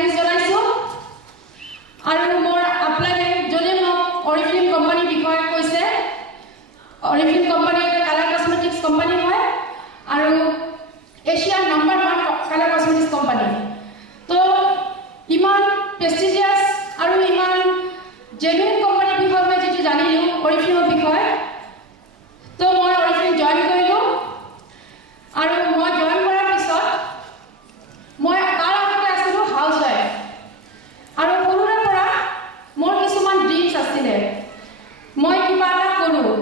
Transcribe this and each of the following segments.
thanks জনাইছোঁ আৰু মোৰ আপোনালোকে যদি মোক অৰিফ্লেম কোম্পানীৰ বিষয়ে কৈছে অৰিফ্লেম কোম্পানী এটা কালাৰ কসমেটিক্স কোম্পানী হয় আৰু এছিয়াৰ নাম্বাৰ 1 কালাৰ কসমেটিক্স কোম্পানী তো ইমান প্ৰেষ্টিজিয়াছ আৰু ইমান জেনুইন কোম্পানীৰ বিষয়ে মই যেটো জানিলোঁ অৰিফ্লেমৰ বিষয়ে তো মই অৰিফ্লেম জইন কৰিলোঁ আৰু মই জইন কৰাৰ পিছত মই তাৰ আগতে আছিলোঁ হাউচ ৱাইফ আৰু সৰুৰে পৰা মোৰ কিছুমান ড্ৰিমছ আছিলে মই কিবা এটা কৰোঁ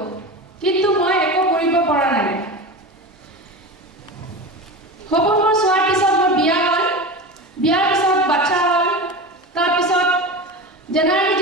কিন্তু মই একো কৰিব পৰা নাই সপোনবোৰ চোৱাৰ পিছত মোৰ বিয়া হ'ল বিয়াৰ পিছত বাচ্চা হ'ল তাৰ পিছত জেনেৰেলি